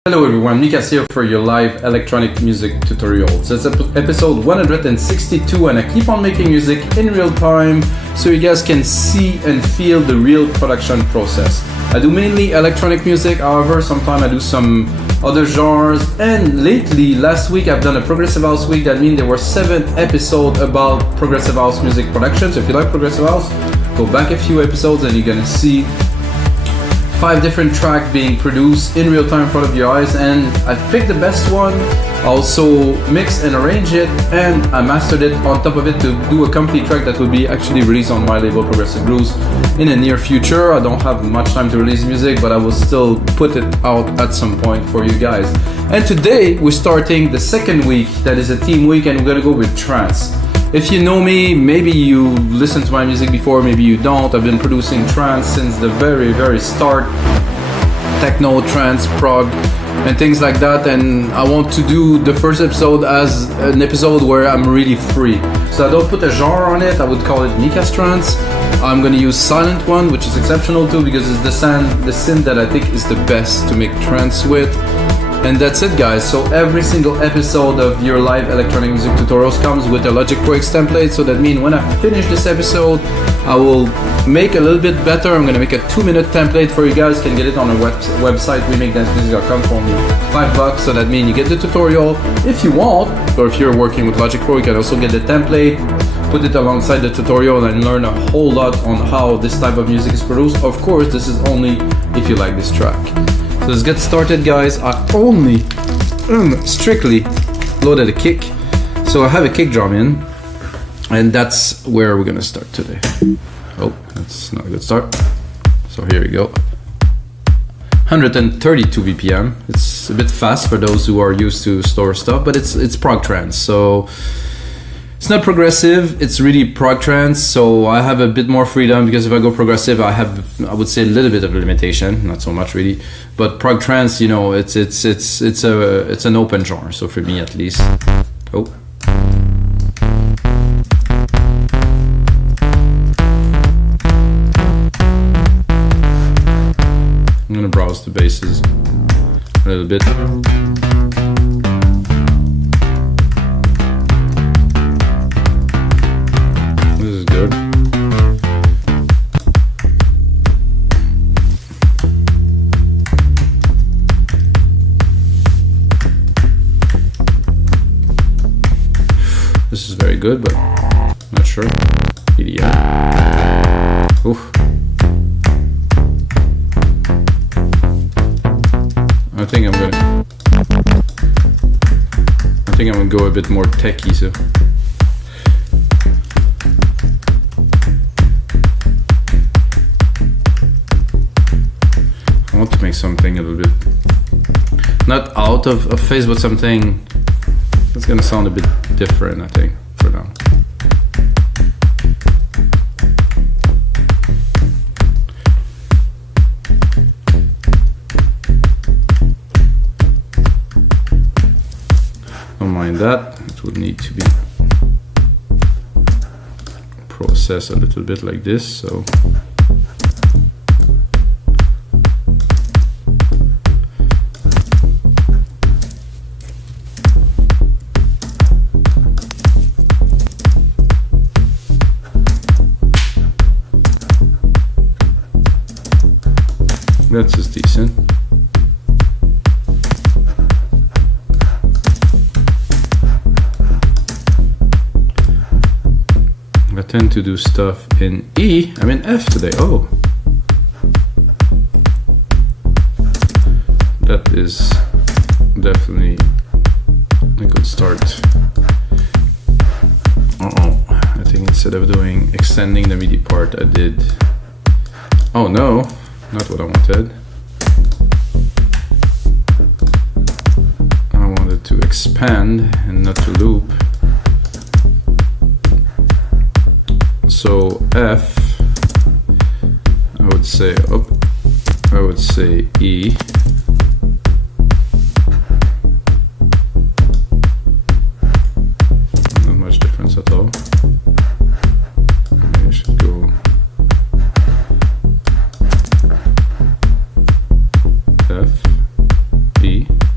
Hello everyone, Mikas here for your live electronic music tutorials. It's episode 162 and I keep on making music in real time so you guys can see and feel the real production process. I do mainly electronic music, however sometimes I do some other genres, and lately, last week I've done a progressive house week. That means there were 7 episodes about progressive house music production. So if you like progressive house, go back a few episodes and you're gonna see 5 different tracks being produced in real time in front of your eyes, and I picked the best one, also mixed and arranged it, and I mastered it on top of it to do a complete track that will be actually released on my label Progressive Grooves in the near future. I don't have much time to release music, but I will still put it out at some point for you guys. And today we're starting the second week, that is a theme week, and we're gonna go with trance. If you know me, maybe you listened to my music before, maybe you don't. I've been producing trance since the very start. Techno, trance, prog, and things like that. And I want to do the first episode as an episode where I'm really free. So I don't put a genre on it, I would call it Mikas trance. I'm gonna use Sylenth1, which is exceptional too, because it's the synth that I think is the best to make trance with. And that's it guys, so every single episode of your live electronic music tutorials comes with a Logic Pro X template, so that means when I finish this episode, I will make a little bit better. I'm gonna make a 2-minute template for you guys, can get it on our website, remakedancemusic.com for only $5, so that means you get the tutorial if you want, or if you're working with Logic Pro, you can also get the template, put it alongside the tutorial and learn a whole lot on how this type of music is produced. Of course, this is only if you like this track. So let's get started guys. I only strictly loaded a kick, so I have a kick drum in, and that's where we're gonna start today. Oh, that's not a good start. So here we go. 132 BPM. It's a bit fast for those who are used to slower stuff, but it's prog trance, so it's not progressive, it's really prog trance, so I have a bit more freedom, because if I go progressive, I would say a little bit of a limitation, not so much really. But prog trance, you know, it's an open genre, so for me at least. Oh. I'm gonna browse the basses a little bit. This is very good, but not sure. EDM. Oof. I think I'm gonna go a bit more techy, so. I want to make something a little bit, not out of phase, but something that's gonna sound a bit different, I think, for now. Don't mind that, it would need to be processed a little bit like this, so. That's just decent. I tend to do stuff in E, I'm in F today. Oh, that is definitely a good start. I think instead of extending the MIDI part, I did, oh no, not what I wanted. I wanted to expand and not to loop. So F, I would say up, I would say E. Not much difference at all. Maybe I should go F, E.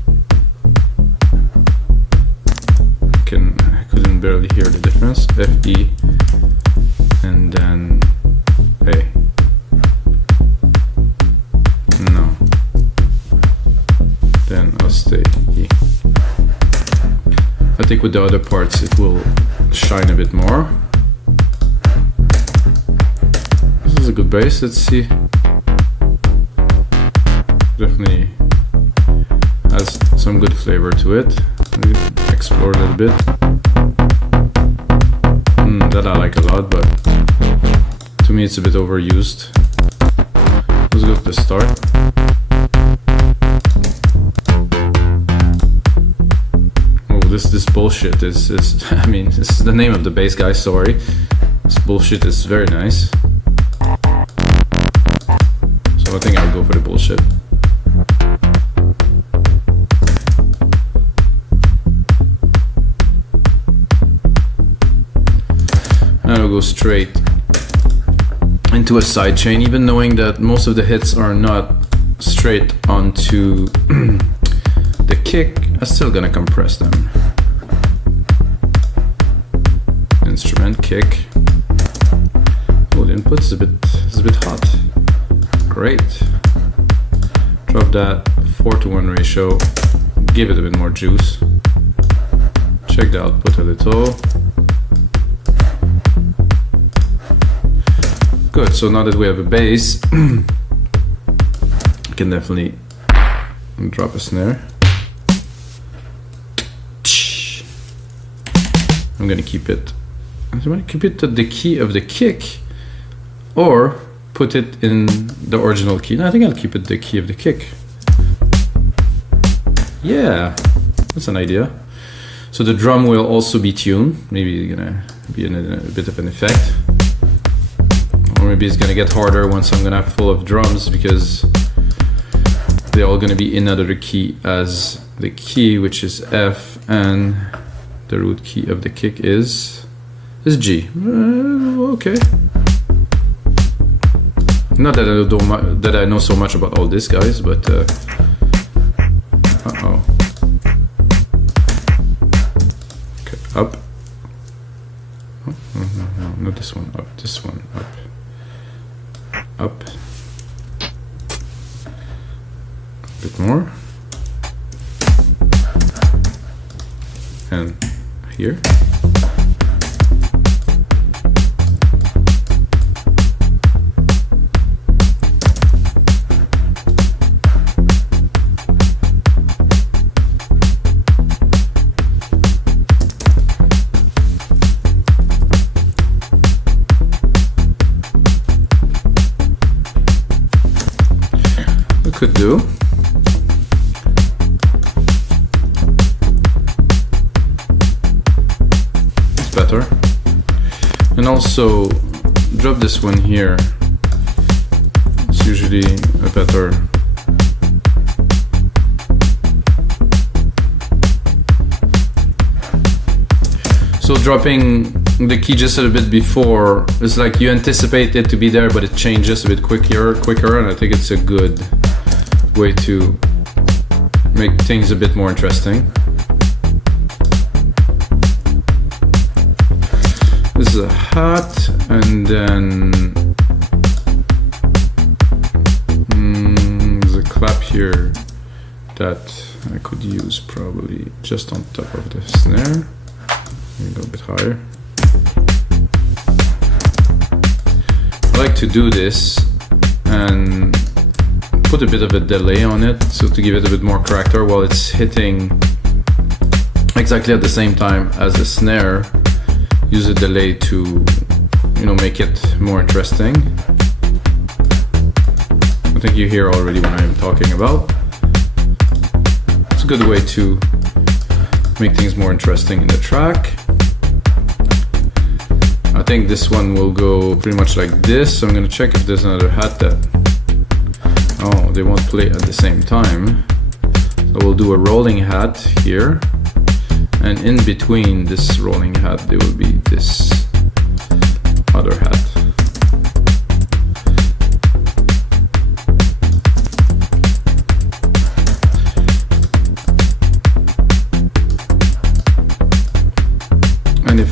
barely hear the difference. F, E, and then A. No. Then I'll stay E. I think with the other parts it will shine a bit more. This is a good bass, let's see. Definitely has some good flavor to it. Maybe explore a little bit. That I like a lot, but to me it's a bit overused. Let's go to the start. Oh, this bullshit is I mean, this is the name of the bass, guys, sorry. This bullshit is very nice. So I think I'll go for the bullshit. And I'll go straight into a sidechain, even knowing that most of the hits are not straight onto the kick. I'm still gonna compress them. Instrument, kick. Oh, the input is a bit hot. Great. Drop that 4:1 ratio. Give it a bit more juice. Check the output a little. Good, so now that we have a bass, I can definitely drop a snare. I'm gonna keep it. I'm gonna keep it at the key of the kick, or put it in the original key. No, I think I'll keep it the key of the kick. Yeah, that's an idea. So the drum will also be tuned. Maybe gonna be in a bit of an effect. Or maybe it's gonna get harder once I'm gonna have full of drums, because they're all gonna be in another key as the key, which is F, and the root key of the kick is G. Okay. Not that I know so much about all this, guys, but uh-oh. Okay, up. Oh, no, not this one. Up. This one. Up. Up. A bit more. And here. Could do. It's better. And also drop this one here. It's usually a better. So dropping the key just a little bit before, it's like you anticipate it to be there, but it changes a bit quicker, and I think it's a good way to make things a bit more interesting. This is a hat, and then there's a clap here that I could use probably just on top of the snare. Go a bit higher. I like to do this and put a bit of a delay on it, so to give it a bit more character while it's hitting exactly at the same time as the snare. Use a delay to, you know, make it more interesting. I think you hear already what I'm talking about. It's a good way to make things more interesting in the track. I think this one will go pretty much like this. So I'm gonna check if there's another hat that, oh, they won't play at the same time. So we'll do a rolling hat here, and in between this rolling hat there will be this other hat. And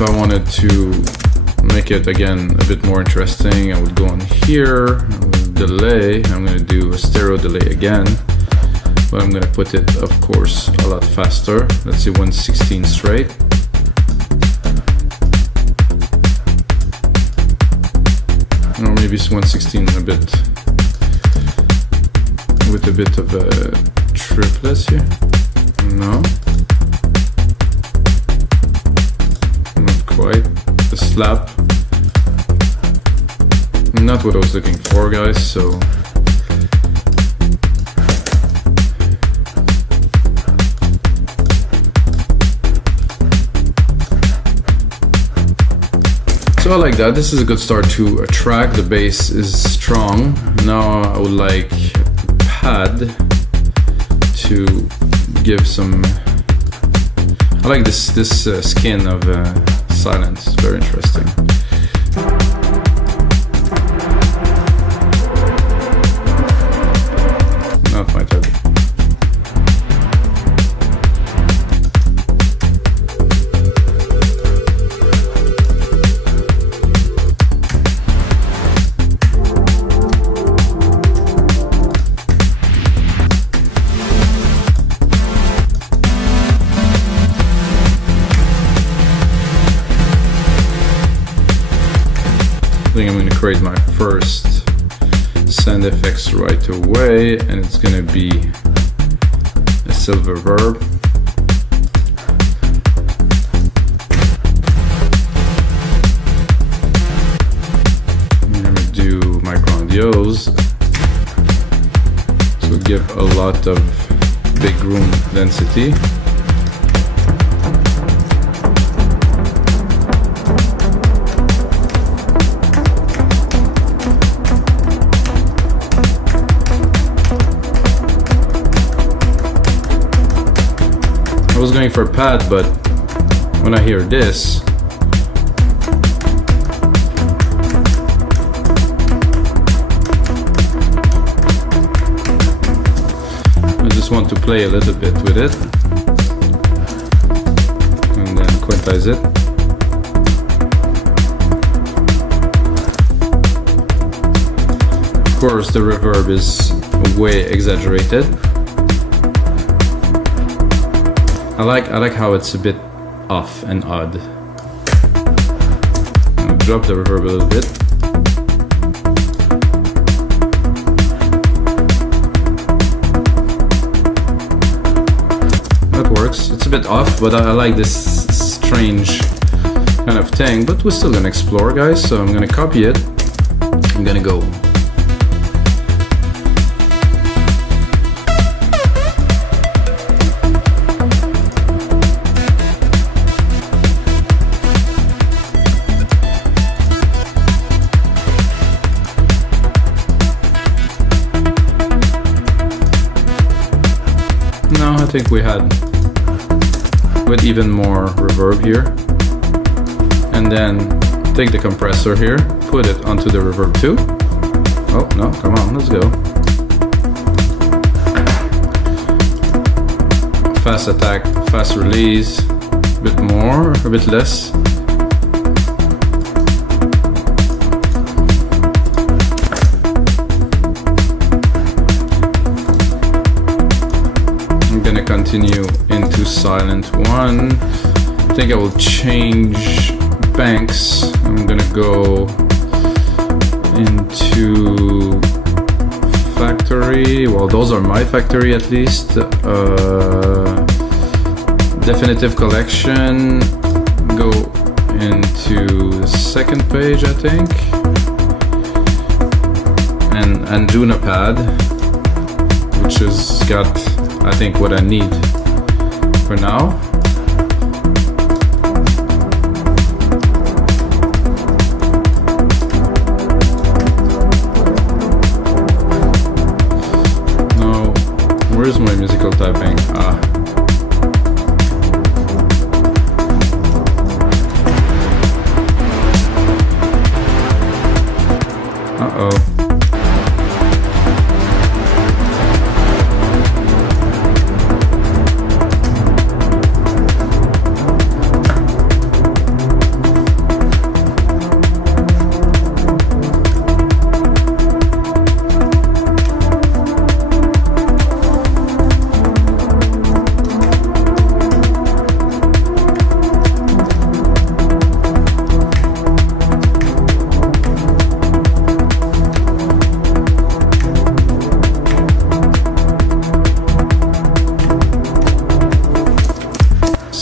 I wanted to make it again a bit more interesting, I would go on here, delay. I'm going to do a stereo delay again, but I'm going to put it, of course, a lot faster. Let's see, 116 straight. Or maybe it's 116 a bit, with a bit of a triplets here. No, not quite. A slap. Not what I was looking for, guys, so I like that. This is a good start to a track. The bass is strong. Now I would like pad to give some. I like this skin of Sylenth. It's very interesting. Not my type. I think I'm going to create my first sound effects right away, and it's going to be a silver verb. I'm going to do micro-audios, so give a lot of big room density. I was going for a pad, but when I hear this, I just want to play a little bit with it and then quantize it. Of course, the reverb is way exaggerated. I like how it's a bit off and odd. I'll drop the reverb a little bit. That works. It's a bit off, but I like this strange kind of thing. But we're still gonna explore, guys. So I'm gonna copy it. I'm gonna go. I think we had with even more reverb here, and then take the compressor here, put it onto the reverb too. Oh no, come on, let's go. Fast attack, fast release, a bit more, a bit less. Continue into Sylenth1. I think I will change banks. I'm gonna go into factory. Well, those are my factory at least. Definitive collection. Go into the second page, I think. And Duna pad, which has got, I think, what I need for now. Now, where's my musical typing? Uh-oh.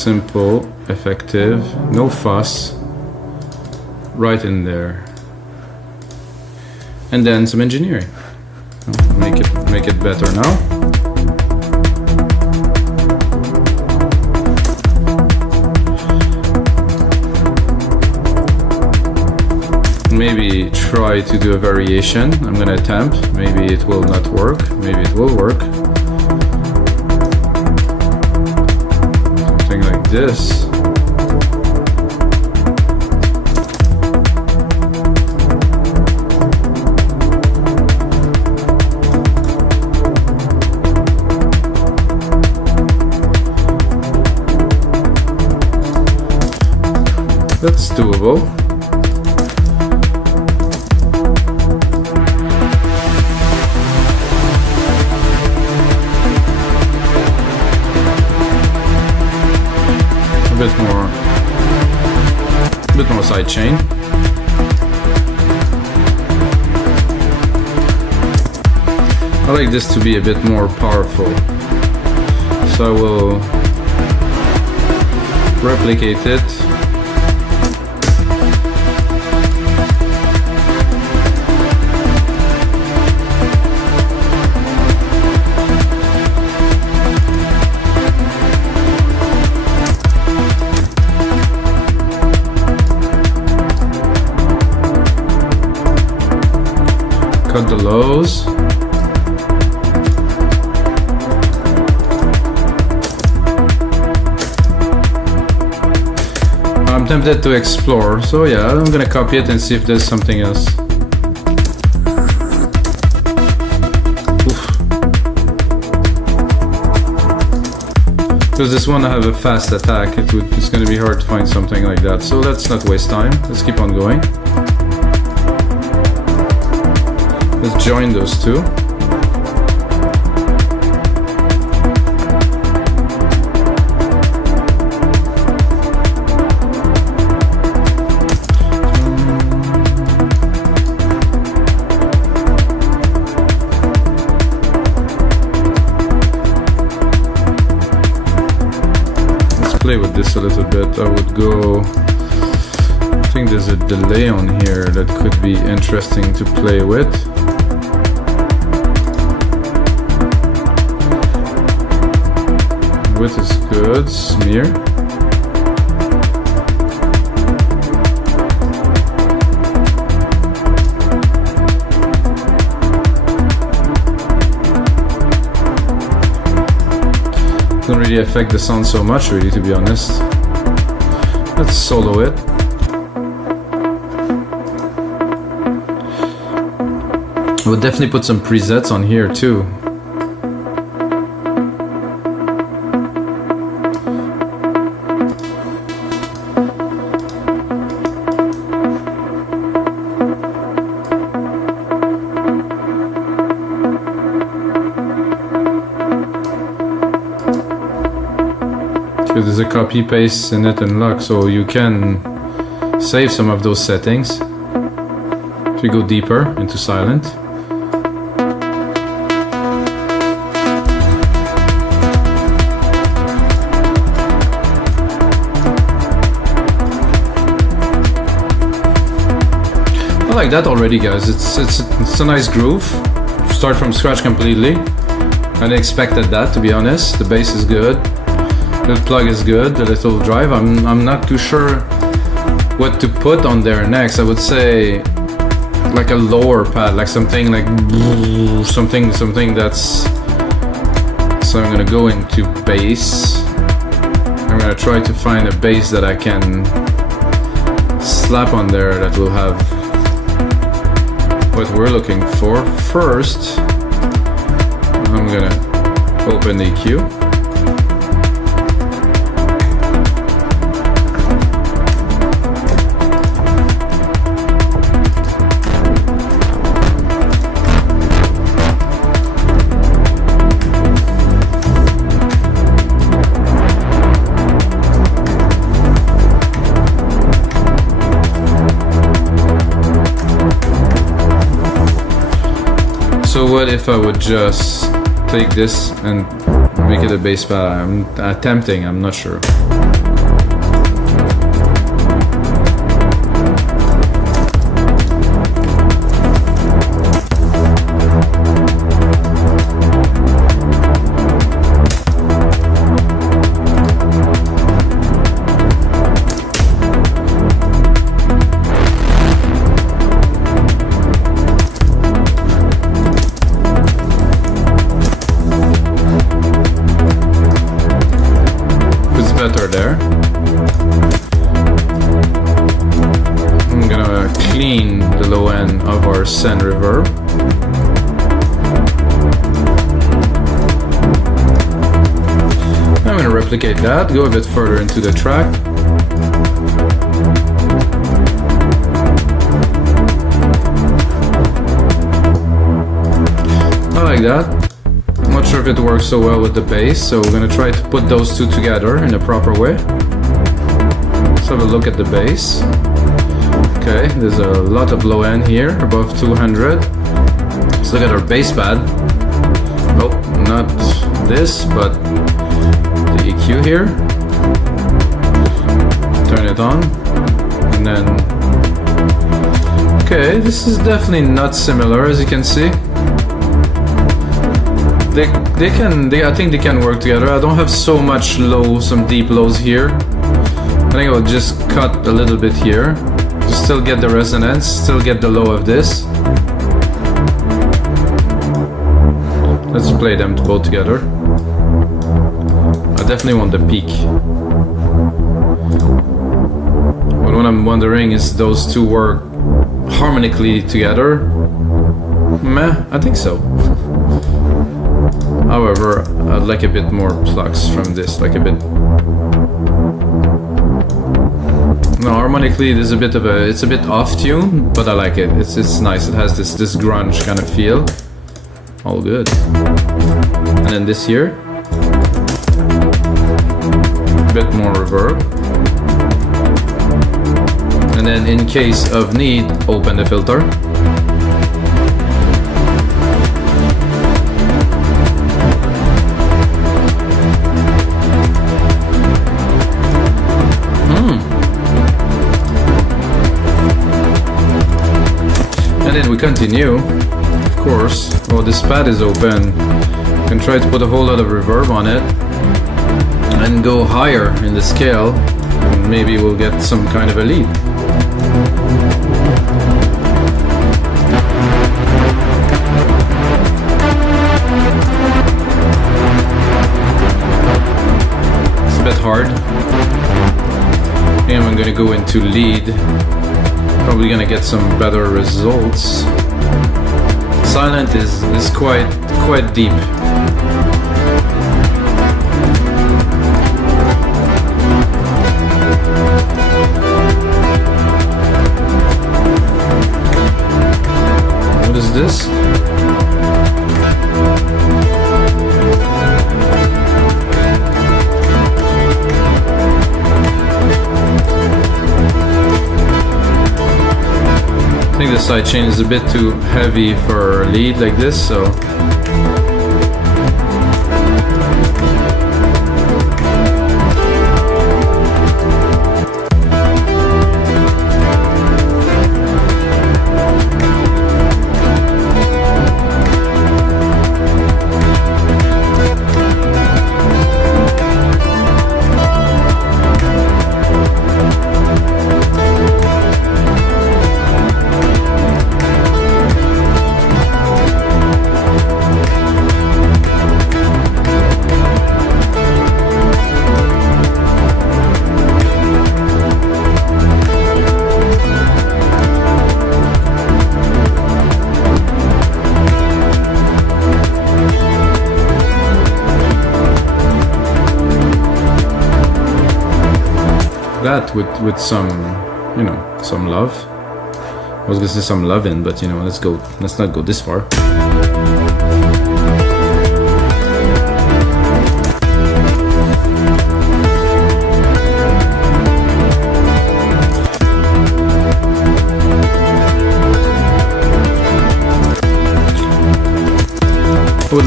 simple, effective, no fuss, right in there. And then some engineering. Make it better now. Maybe try to do a variation. I'm gonna attempt. Maybe it will not work. Maybe it will work. Something like this. That's doable. A bit more side chain. I like this to be a bit more powerful, so I will replicate it. Cut the lows. I'm tempted to explore, so yeah, I'm gonna copy it and see if there's something else. Oof. Because this one I have a fast attack, it's gonna be hard to find something like that. So let's not waste time, let's keep on going. Let's join those two. Let's play with this a little bit. I would go... I think there's a delay on here that could be interesting to play with. Width is good, smear. Doesn't really affect the sound so much, really, to be honest. Let's solo it. I would definitely put some presets on here too. There's a copy paste in it and lock, so you can save some of those settings if you go deeper into Sylenth. I like that already, guys. It's a nice groove. Start from scratch completely. I expected that, to be honest. The bass is good. The plug is good, the little drive. I'm not too sure what to put on there next. I would say like a lower pad, like something like something that's. So I'm gonna go into bass. I'm gonna try to find a bass that I can slap on there that will have what we're looking for. First, I'm gonna open the EQ. So what if I would just take this and make it a bass pad. I'm attempting, I'm not sure. Better there. I'm gonna clean the low end of our send reverb. I'm gonna replicate that, go a bit further into the track. I like that. I'm not sure if it works so well with the bass, so we're gonna try to put those two together in a proper way. Let's have a look at the bass. Okay, there's a lot of low end here, above 200. Let's look at our bass pad. Oh, not this, but the EQ here. Turn it on, and then... Okay, this is definitely not similar, as you can see. I think they can work together. I don't have so much low, some deep lows here. I think I'll just cut a little bit here to still get the resonance, still get the low of this. Let's play them both together. I definitely want the peak. But what I'm wondering is those two work harmonically together. Meh, I think so. However, I'd like a bit more plucks from this, like a bit... No, harmonically there's a bit of a... It's a bit off tune, but I like it. It's nice, it has this grunge kind of feel. All good. And then this here. A bit more reverb. And then in case of need, open the filter. And then we continue, of course. Well, this pad is open. You can try to put a whole lot of reverb on it and go higher in the scale, and maybe we'll get some kind of a lead. It's a bit hard. And I'm gonna go into lead. Probably gonna get some better results. Sylenth is quite deep. What is this? I think the sidechain is a bit too heavy for a lead like this, so that with some, you know, some love. I was gonna say some loving, but you know, let's not go this far. I would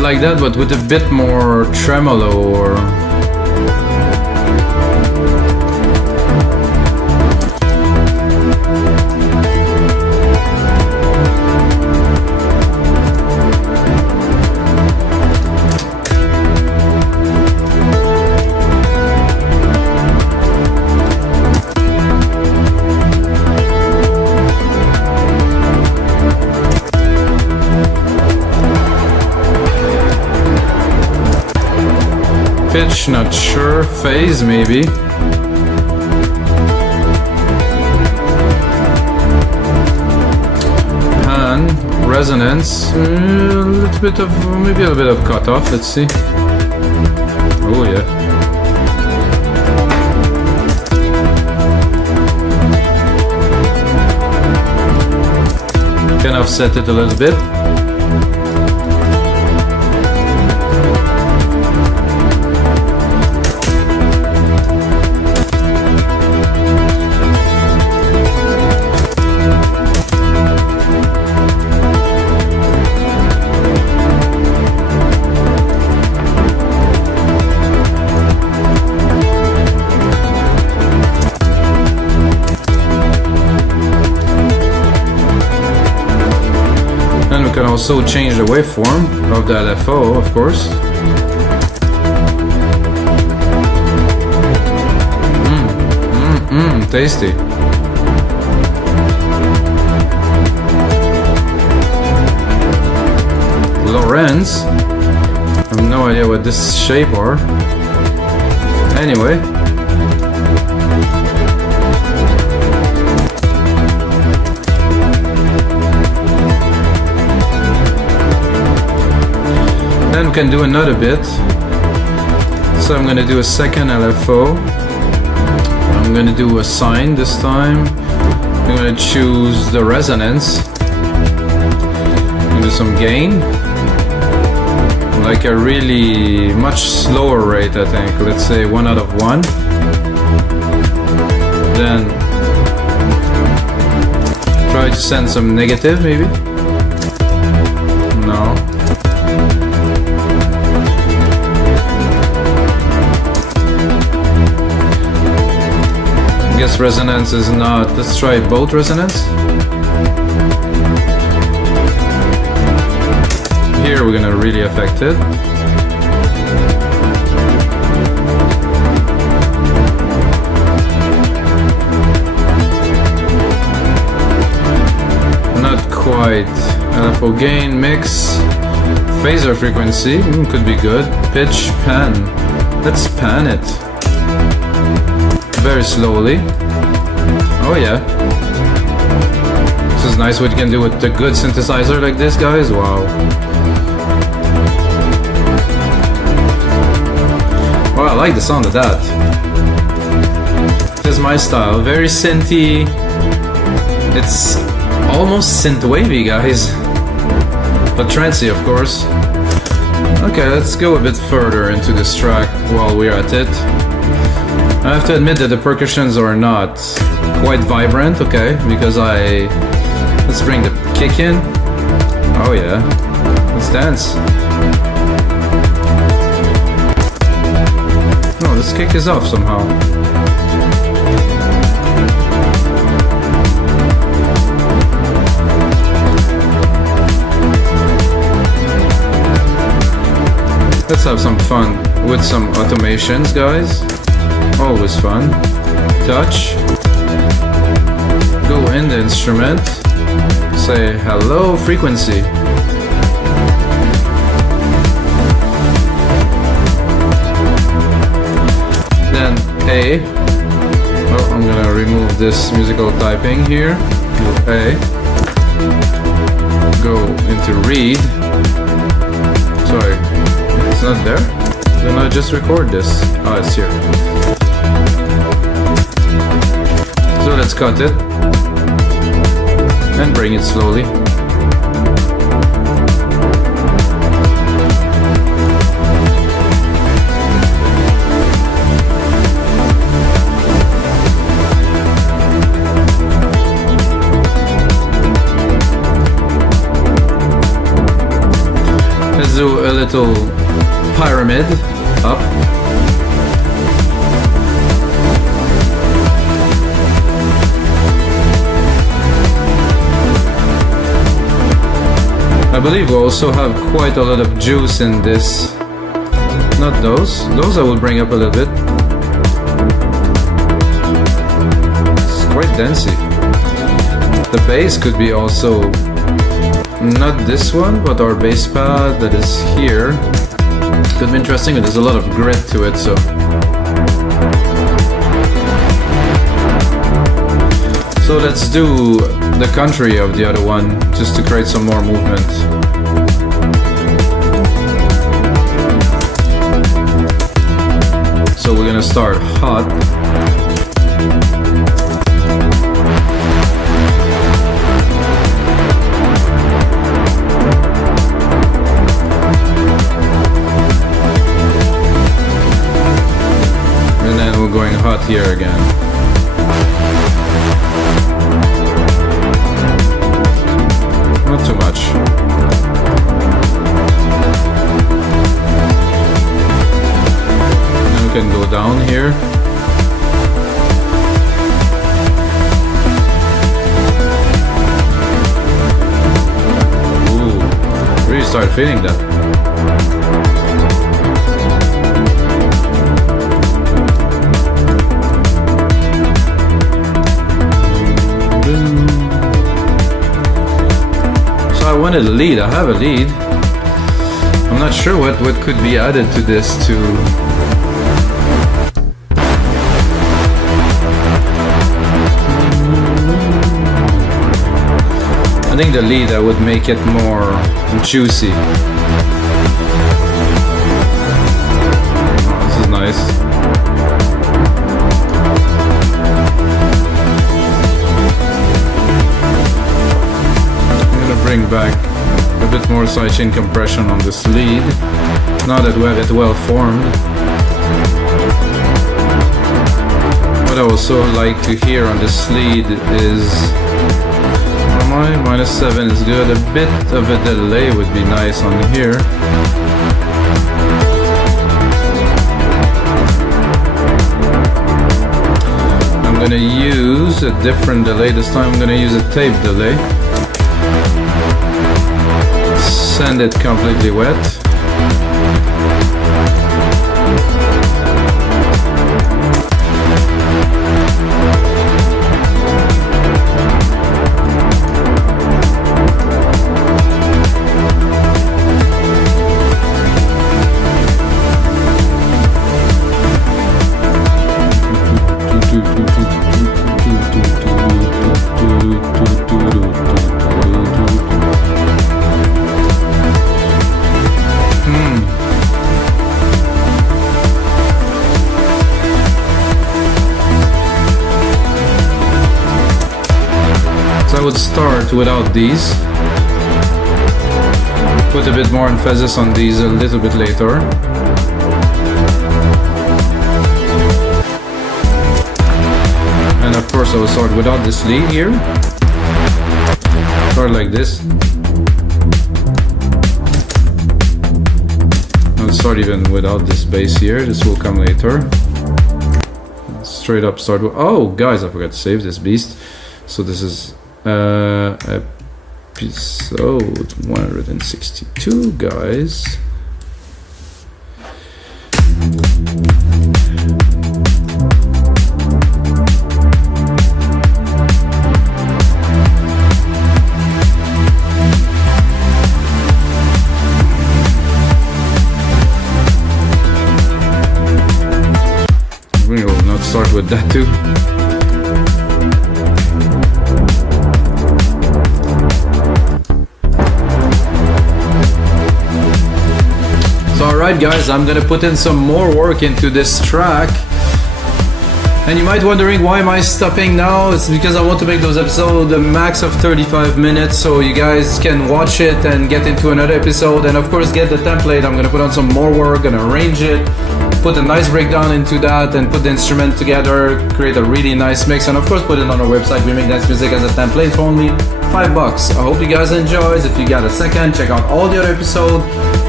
like that, but with a bit more tremolo or... Pitch, not sure. Phase, maybe. Pan, resonance, a little bit of, maybe a bit of cutoff. Let's see. Oh yeah. Can offset it a little bit. We can also change the waveform of the LFO, of course. Tasty. Lorenz. I have no idea what this shape are. Anyway. Then we can do another bit. So I'm gonna do a second LFO. I'm gonna do a sine this time. I'm gonna choose the resonance. Do some gain. Like a really much slower rate, I think. Let's say 1 out of 1. Then try to send some negative, maybe. No. I guess resonance is not. Let's try both resonance. Here we're gonna really affect it. Not quite. LFO gain, mix, phaser frequency, could be good. Pitch, pan. Let's pan it. Very slowly. Oh yeah. This is nice what you can do with a good synthesizer like this, guys. Wow. Well, I like the sound of that. This is my style. Very synthy. It's almost synth-wavy, guys. But trancey, of course. Okay, let's go a bit further into this track while we're at it. I have to admit that the percussions are not quite vibrant, okay, because let's bring the kick in. Oh yeah, let's dance. No, this kick is off somehow. Let's have some fun with some automations, guys. Always fun. Touch. Go in the instrument. Say hello, frequency. Then A. Oh, I'm gonna remove this musical typing here. Do A. Go into read. Sorry, it's not there? Then I just record this. Oh, it's here. So let's cut it and bring it slowly. Let's do a little pyramid up. I believe we also have quite a lot of juice in this. Not those. Those I will bring up a little bit. It's quite dancey. The bass could be also not this one, but our bass pad that is here. Could be interesting, but there's a lot of grit to it, so. So let's do the country of the other one, just to create some more movement. So we're gonna start hot. And then we're going hot here again. Not too much. Now we can go down here. Ooh, really start feeling that. I wanted a lead. I have a lead. I'm not sure what could be added to this to. I think the lead I would make it more juicy. Oh, this is nice. Bring back a bit more sidechain compression on this lead, now that we have it well formed. What I also like to hear on this lead is my -7 is good. A bit of a delay would be nice on here. I'm gonna use a different delay this time. I'm gonna use a tape delay. Send it completely wet. I would start without these, put a bit more emphasis on these a little bit later. And of course I will start without this lead here. Start like this. I'll start even without this bass here, this will come later. Straight up start with, oh guys, I forgot to save this beast. So this is episode 162, guys. We will not start with that too. Alright guys, I'm gonna put in some more work into this track. And you might be wondering, why am I stopping now? It's because I want to make those episodes a max of 35 minutes so you guys can watch it and get into another episode, and of course get the template. I'm gonna put on some more work, gonna arrange it, put a nice breakdown into that, and put the instrument together, create a really nice mix, and of course put it on our website. We make dance music as a template for only $5. I hope you guys enjoy. If you got a second, check out all the other episodes.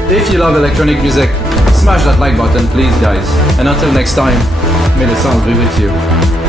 If you love electronic music, smash that like button please guys. And until next time, may the sound be with you.